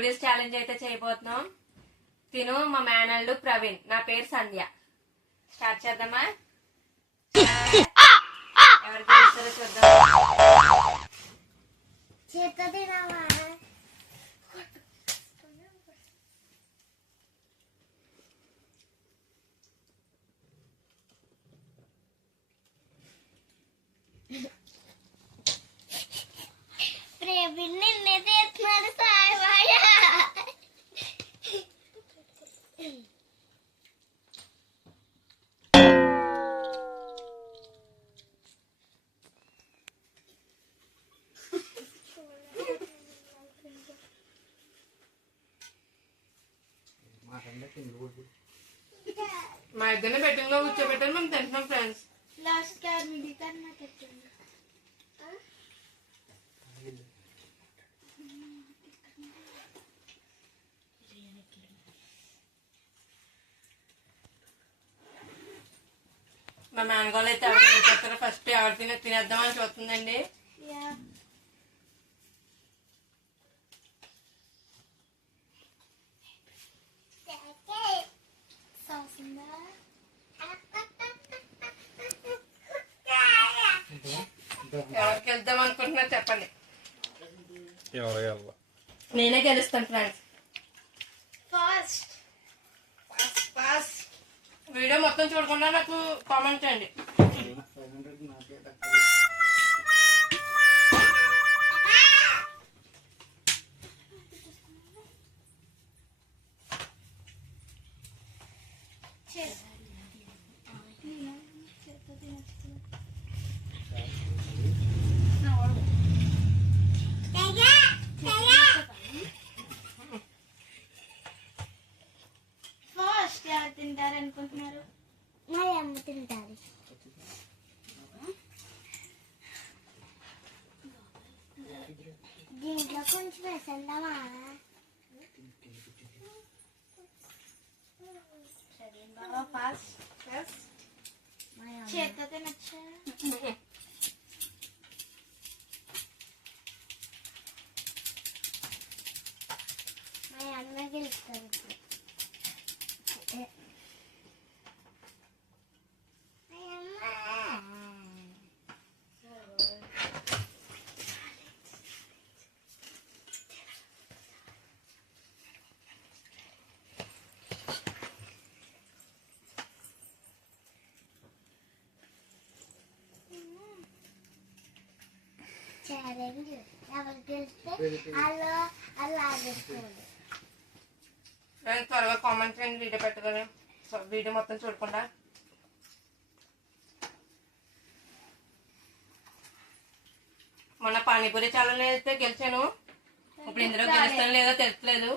Noodles challenge అయితే చేయబోతున్నాం. తిను మా మేనల్డు ప్రవీణ్, నా పేరు సంధ్య. స్టార్ట్ చేద్దామా? ఎవరు గెలుస్తారో చూద్దాం. ప్రవీణ్ నిన్నే తీస్తున్నాడు సాయబాయ. మా ఇద్దరిని బెట్టింగ్ లో కూర్చోబెట్టారు, మేము తింటున్నాం ఫ్రెండ్స్. లాస్ట్ కార్ మిడి కార్ నాకు వచ్చింది. మా మేనగాళ్ళు అయితే ఎవరు చూస్తారో ఫస్ట్ ఎవరు తినేద్దామని చూస్తుందండి. ఎవరికి వెళ్దాం అనుకుంటున్నారు చెప్పండి. నేనే గెలుస్తాను ఫ్రెండ్స్. ఫస్ట్ వీడియో మొత్తం చూడకుండా నాకు కామెంట్ చేయండి. ఫస్ట్ ఎవరు తింటారనుకుంటున్నారు? మా అమ్మ తింటారు. దీంట్లో కొంచెం వేసేద్దామా? చేత్తో తినచ్చా? మా అమ్మ గెలుస్తారు. త్వరగా కామెంట్ చేయండి వీడియో పెట్టగలను. వీడియో మొత్తం చూడకుండా. మొన్న పానీపూరి ఛాలెంజ్ అయితే గెలిచాను. ఇప్పుడు ఇందులో గెలుస్తాను లేదో తెలుస్తలేదు.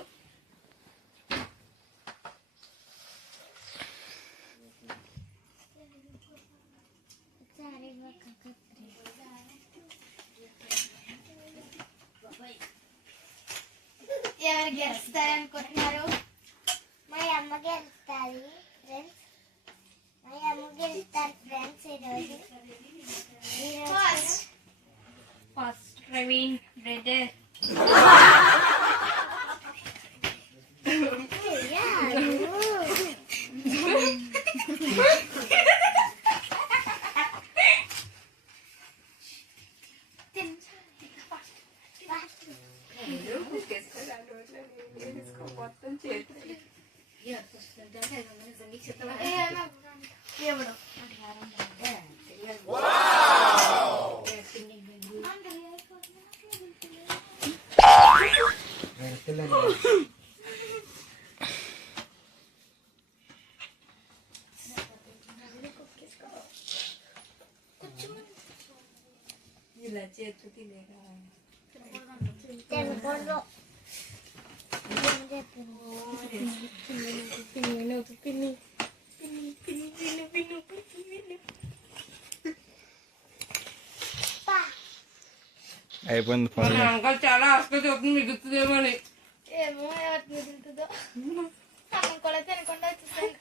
ఎవరు గెలుస్తారనుకుంటున్నారు? మా అమ్మ గెలుస్తుంది ఫ్రెండ్స్. మా అమ్మ గెలుస్తారు ఫ్రెండ్స్. ఈరోజు ఫస్ట్ ప్రవీణ్ బ్రదర్. ఇలా చేతు తినేగా అయిపోయింది. అంకల్ చాలా ఆస్తి చూస్తుంది మిగులుతుందేమో అని. ఏమో ఎవరికి మిగులుతుందో. అన్నం కూడా తినకుండా వచ్చేసాను.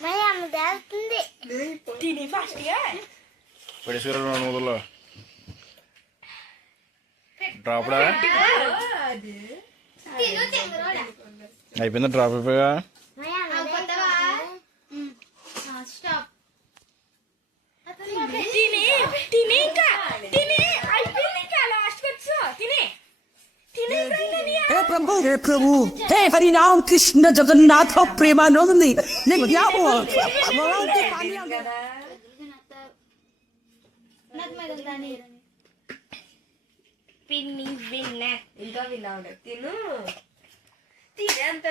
మరి అమ్మ దాస్తుంది. తిని ఫాస్ట్ గా పడేసారు 200 డ్రాప్డా తిను చెంగరోడా. అయిపోయిందా డ్రాప్ అయిపోయా మరి అమ్మ కొత్తవా? స్టాప్. తిని తిని ఇంకా తిని అయిపోయింది ఇంకా లాస్ట్ వచ్చా తిని తిని हे प्रभु हे हरि राम कृष्ण जगन्नाथ प्रेमानंदी नहीं क्या हुआ నాకు మీద ఉందని. పిన్ని విన్న ఇంకా విన్నాడు తిను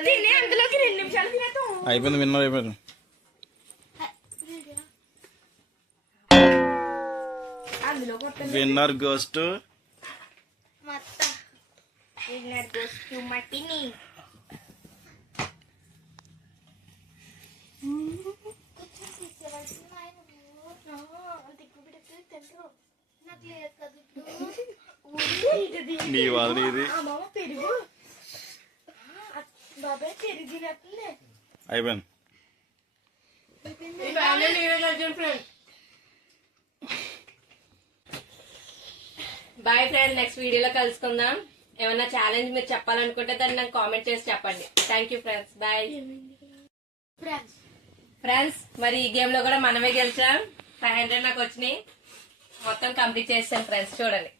తినే అందులోకి 2 నిమిషాలు తినేద్దాం. అయిపోయింది విన్నర్ అయిపోయింది అందులో కొట్ట విన్నర్ గోస్ టు మొత్తం విన్నర్ గోస్ టు మటిని. కొంచెం తీసేవాల్సిన ఆయన అంత ఎక్కువ పెడితే తింటారు. నాకు లేదు కదా ఇప్పుడు. నీ వాదన ఇది అమ్మ పెరుగు బాబాయ్ పెరుగు తినేస్తుంది. అయిపోయింది బాయ్ ఫ్రెండ్, నెక్స్ట్ వీడియోలో కలుసుకుందాం. ఏమన్నా ఛాలెంజ్ మీరు చెప్పాలనుకుంటే దాన్ని నాకు కామెంట్ చేసి చెప్పండి. Thank you friends, bye friends. మరి ఈ గేమ్ లో కూడా మనమే గెలిచాం. 500 నాకు వచ్చినాయి. మొత్తం కంప్లీట్ చేస్తాను ఫ్రెండ్స్, చూడండి.